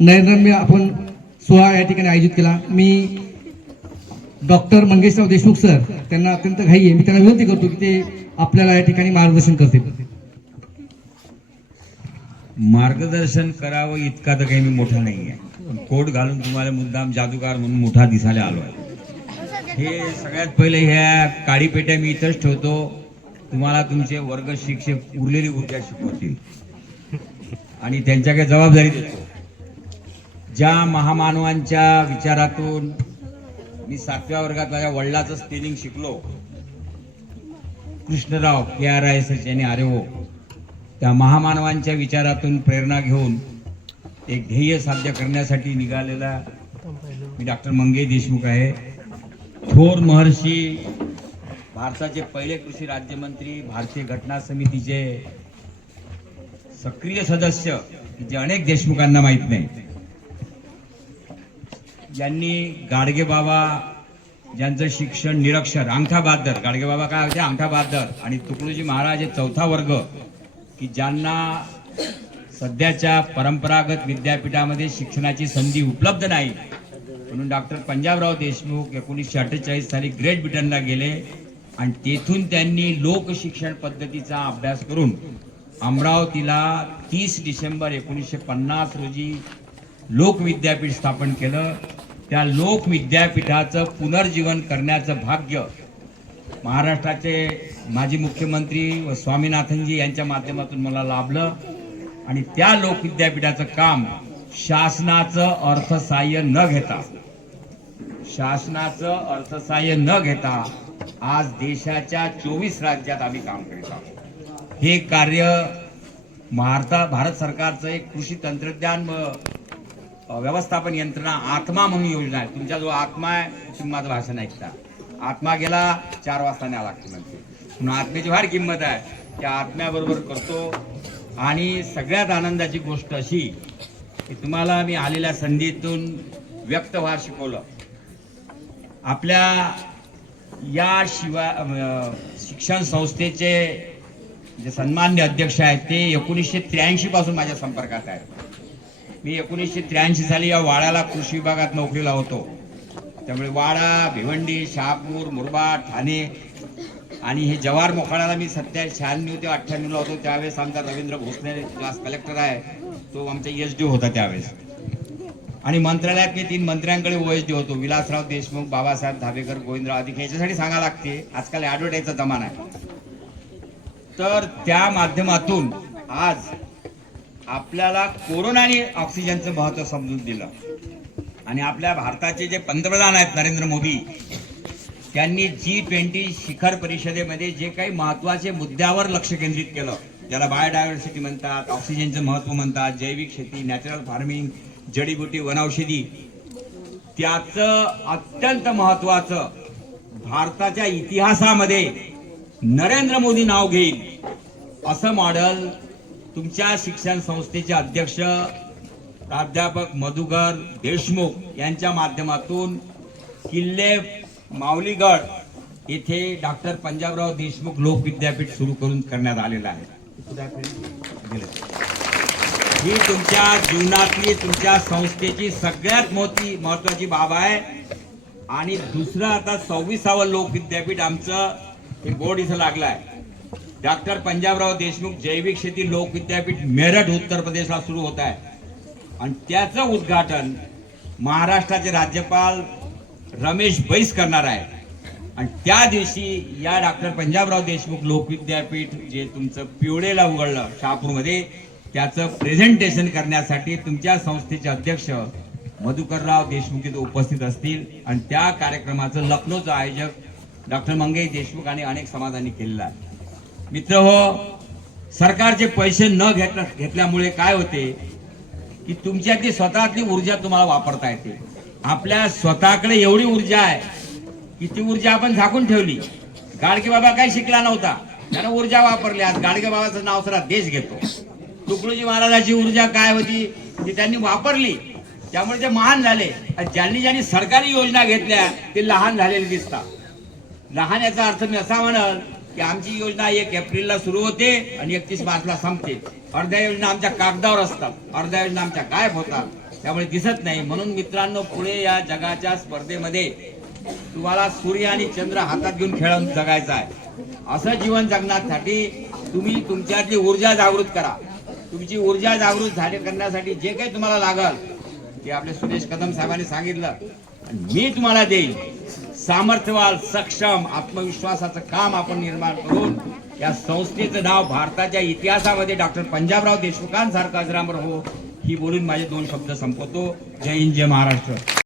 नरेंद्र आपण सोहळा या ठिकाणी आयोजित केला. मी डॉक्टर मंगेशराव देशमुख सर त्यांना अत्यंत घाई आहे. मी त्यांना विनंती करतो की ते आपल्याला या ठिकाणी मार्गदर्शन करतील. मार्गदर्शन करावं इतका तर काही मी मोठा नाही आहे. कोट घालून तुम्हाला मुद्दाम जादूगार म्हणून मोठा दिसायला आलो आहे. हे सगळ्यात पहिले ह्या काळी पेट्या मी इथंच ठेवतो. तुम्हाला तुमचे वर्ग शिक्षक उरलेली ऊर्जा शिकवतील. आणि त्यांच्याकडे जबाबदारी देतो. ज्या महामानवांच्या विचारातून मी सातव्या वर्गात माझ्या वडिलाचं स्पेलिंग शिकलो. Krishnarao K R I S H यांनी अरे हो त्या महामानवांच्या विचारातून प्रेरणा घेऊन एक ध्येय साध्य करण्यासाठी निघालेला मी डॉक्टर मंगे देशमुख आहे. थोर महर्षी भारताचे पहिले कृषी राज्यमंत्री भारतीय घटना समितीचे सक्रिय सदस्य जे अनेक देशमुखांना माहीत नाही. ज्यांनी गाडगे बाबा ज्यांचं शिक्षण निरक्षर अंगठा बहादर गाडगे बाबा काय होते? अंगठा बहादर. आणि तुकडोजी महाराज हे चौथा वर्ग की ज्यांना सध्याच्या परंपरागत विद्यापीठामध्ये शिक्षणाची संधी उपलब्ध नाही. म्हणून डॉक्टर पंजाबराव देशमुख एकोणीसशे अठ्ठेचाळीस साली ग्रेट ब्रिटनला गेले आणि तेथून त्यांनी लोकशिक्षण पद्धतीचा अभ्यास करून अमरावतीला तीस डिसेंबर एकोणीसशे पन्नास रोजी लोक विद्यापीठ स्थापन केलं. त्या लोक विद्यापीठाचं पुनर्जीवन करण्याचं भाग्य महाराष्ट्राचे माजी मुख्यमंत्री व स्वामीनाथनजी यांच्या माध्यमातून मला लाभलं. आणि त्या लोक विद्यापीठाचं काम शासनाचं अर्थसहाय्य न घेता शासनाचं अर्थसहाय्य न घेता आज देशाच्या चोवीस राज्यात आम्ही काम करीत आहोत. हे कार्य भारता भारत सरकारचं एक कृषी तंत्रज्ञान व्यवस्थापन यंत्रणा आत्मा म्हणून योजना आहे. तुमच्या जो आत्मा आहे तुम्ही माझं भाषण ऐकता. आत्मा गेला चार वाजता न्यावं लागते म्हणते. म्हणून आत्म्याची फार किंमत आहे. त्या आत्म्याबरोबर करतो. आणि सगळ्यात आनंदाची गोष्ट अशी की तुम्हाला मी आलेल्या संधीतून व्यक्त व्हा शिकवलं. आपल्या या शिवाय शिक्षण संस्थेचे जे सन्मान्य अध्यक्ष आहेत ते एकोणीसशे त्र्याऐंशी पासून माझ्या संपर्कात आहेत. मी एकोणीसशे त्र्याऐंशी साली या वाड्याला कृषी विभागात नोकरीला होतो. त्यामुळे वाडा भिवंडी शहापूर मुरबाड ठाणे आणि हे जवार मोखाड्याला मी सत्या शहाण्णव ते अठ्ठ्याण्णवला होतो. त्यावेळेस आमचा रवींद्र भोसले क्लास कलेक्टर आहे. तो आमचा एस डी होता त्यावेळेस. आणि मंत्रालयात मी तीन मंत्र्यांकडे ओएस डी होतो. विलासराव देशमुख बाबासाहेब धाबेकर गोविंदराव अधिक याच्यासाठी सांगा लागते. आजकाल ॲडव्हर्टाईजचा जमाना आहे. तर त्या माध्यमातून आज आपल्याला कोरोनाने ऑक्सिजनचं महत्त्व समजून दिलं. आणि आपल्या भारताचे जे पंतप्रधान आहेत नरेंद्र मोदी त्यांनी जी ट्वेंटी शिखर परिषदेमध्ये जे काही महत्त्वाचे मुद्द्यावर लक्ष केंद्रित केलं. ज्याला बायोडायव्हर्सिटी म्हणतात ऑक्सिजनचं महत्त्व म्हणतात जैविक शेती नॅचरल फार्मिंग जडीबुटी वनौषधी त्याचं अत्यंत महत्वाचं भारताच्या इतिहासामध्ये नरेंद्र मोदी नाव घेईल असं मॉडेल तुमच्या शिक्षण संस्थेचे अध्यक्ष प्राध्यापक मधुकर देशमुख यांच्या माध्यमातून किल्ले माऊलीगड येथे डॉक्टर पंजाबराव देशमुख लोक विद्यापीठ सुरू करून करण्यात आलेलं आहे. ही तुमच्या जीवनातली तुमच्या संस्थेची सगळ्यात मोठी महत्वाची बाब आहे. आणि दुसरं आता सव्वीसावं लोक विद्यापीठ आमचं हे बोर्ड इथं लागलं आहे. डॉक्टर पंजाबराव देशमुख जैविक शेती लोक विद्यापीठ मेरठ उत्तर प्रदेशला सुरू होत आहे. आणि त्याचं उद्घाटन महाराष्ट्राचे राज्यपाल रमेश बैस करणार आहे. आणि त्या दिवशी या डॉक्टर पंजाबराव देशमुख लोक विद्यापीठ जे तुमचं पिवळेला उघडलं शहापूरमध्ये त्याचं प्रेझेंटेशन करण्यासाठी तुमच्या संस्थेचे अध्यक्ष मधुकरराव देशमुख इथं उपस्थित असतील. आणि त्या कार्यक्रमाचं लखनौचं आयोजक डॉक्टर मंगेश देशमुख आणि अनेक समाजांनी केलेलं आहे. मित्र हो सरकारचे पैसे न घेत घेतल्यामुळे काय होते की तुमच्यातली स्वतःतली ऊर्जा तुम्हाला वापरता येते. आपल्या स्वतःकडे एवढी ऊर्जा आहे की ती ऊर्जा आपण झाकून ठेवली. गाडगे बाबा काही शिकला नव्हता. त्यानं ऊर्जा वापरली. आज गाडगे बाबाचं नाव सरा देश घेतो. तुकडोजी महाराजाची ऊर्जा काय होती ती त्यांनी वापरली. त्यामुळे ते महान झाले. ज्यांनी ज्यांनी सरकारी योजना घेतल्या ते लहान झालेले दिसतात. लहान याचा अर्थ मी असा म्हणल की आमची योजना एक एप्रिलला सुरू होते आणि एकतीस मार्चला संपते. अर्ध्या योजना आमच्या कागदावर असतात. अर्ध्या योजना आमच्या गायब होतात. त्यामुळे दिसत नाही. म्हणून मित्रांनो पुढे या जगाच्या स्पर्धेमध्ये तुम्हाला सूर्य आणि चंद्र हातात घेऊन खेळून जगायचं आहे. असं जीवन जगण्यासाठी तुम्ही तुमच्यातली ऊर्जा जागृत करा. तुमची ऊर्जा जागृत झाली करण्यासाठी जे काही तुम्हाला लागल ते आपले सुरेश कदम साहेबांनी सांगितलं. मी तुम्हाला देईन सामर्थ्यवान सक्षम आत्मविश्वासाचं काम आपण निर्माण करून या संस्थेचं नाव भारताच्या इतिहासामध्ये डॉक्टर पंजाबराव देशमुखांसारखं अजरामर हो ही बोलून माझे दोन शब्द संपवतो. जय हिंद जय महाराष्ट्र.